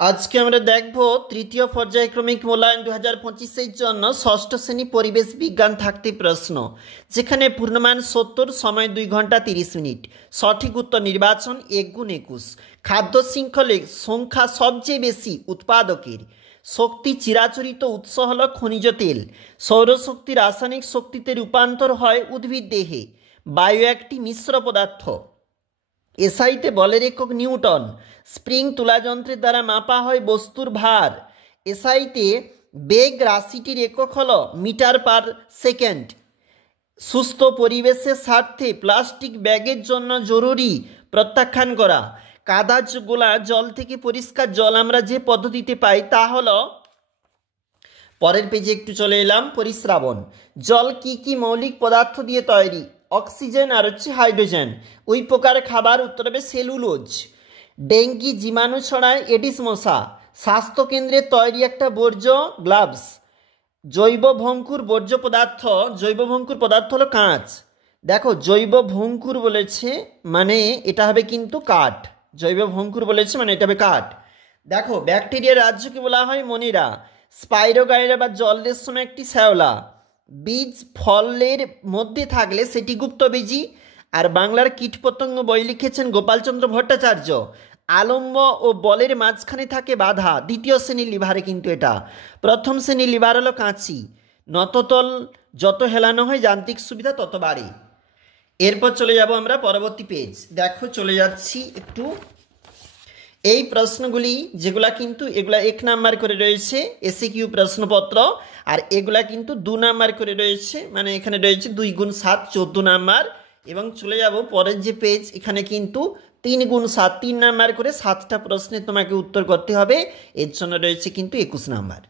আজকে আমরা দেখব তৃতীয় পর্যায়ক্রমিক মূল্যায়ন 2025-এর জন্য ষষ্ঠ শ্রেণী পরিবেশ বিজ্ঞান থাকতে প্রশ্ন, যেখানে পূর্ণমান 70, সময় 2 ঘন্টা 30 মিনিট। সঠিক উত্তর নির্বাচন 1 গুণ 21। খাদ্য শৃঙ্খলে সংখ্যা সবচেয়ে বেশি উৎপাদকের। শক্তি চিরাচরিত উৎস হল খনিজ তেল। সৌরশক্তি রাসায়নিক শক্তিতে রূপান্তর হয় উদ্ভিদ দেহে। বায়ু একটি মিশ্র পদার্থ। এসআইতে বলের একক নিউটন। স্প্রিং তুলাযন্ত্রের দ্বারা মাপা হয় বস্তুর ভার। এসআইতে বেগ রাশিটির একক হল মিটার পার সেকেন্ড। সুস্থ পরিবেশের স্বার্থে প্লাস্টিক ব্যাগের জন্য জরুরি প্রত্যাখ্যান করা। কাদা গোলা জল থেকে পরিষ্কার জল আমরা যে পদ্ধতিতে পাই তা হল, পরের পেজে একটু চলে এলাম, পরিস্রাবন। জল কি কি মৌলিক পদার্থ দিয়ে তৈরি? অক্সিজেন আর হাইড্রোজেন। ওই প্রকার খাবার, উত্তর হবে সেলুলোজ। ডেঙ্গি জীবাণু ছড়ায় এডিস মশা। স্বাস্থ্যকেন্দ্রে তৈরি একটা বর্জ্য গ্লাভস। জৈব ভঙ্কুর বর্জ্য পদার্থ, জৈব ভঙ্কুর পদার্থ হলো কাঁচ। দেখো জৈব ভঙ্কুর বলেছে মানে এটা হবে কিন্তু কাঠ। জৈব ভঙ্কুর বলেছে মানে এটা হবে কাঠ। দেখো ব্যাকটেরিয়ার রাজ্যকে বলা হয় মনিরা। স্পাইরোগাইরা বা জল রেশম একটি শ্যাওলা। বীজ ফলের মধ্যে থাকলে সেটি গুপ্তবীজি। আর বাংলার কীটপতঙ্গ বই লিখেছেন গোপালচন্দ্র ভট্টাচার্য। আলম্ব ও বলের মাঝখানে থাকে বাধা। দ্বিতীয় শ্রেণীর লিভারে কিন্তু এটা। প্রথম শ্রেণীর লিভার হলো কাঁচি। নততল যত হেলানো হয় যান্ত্রিক সুবিধা তত বাড়ে। এরপর চলে যাব আমরা পরবর্তী পেজ। দেখো চলে যাচ্ছি একটু। এই প্রশ্নগুলি যেগুলা কিন্তু এগুলা 1 নাম্বার করে রয়েছে এসিকিউ প্রশ্নপত্র, আর এগুলা কিন্তু 2 নাম্বার করে রয়েছে, মানে এখানে রয়েছে 2 গুণ 7 14 নাম্বার। এবং চলে যাব পরের যে পেজ, এখানে কিন্তু 3 গুণ 7 3 নাম্বার করে 7টা প্রশ্নে তোমাকে উত্তর করতে হবে। এর জন্য রয়েছে কিন্তু 21 নাম্বার।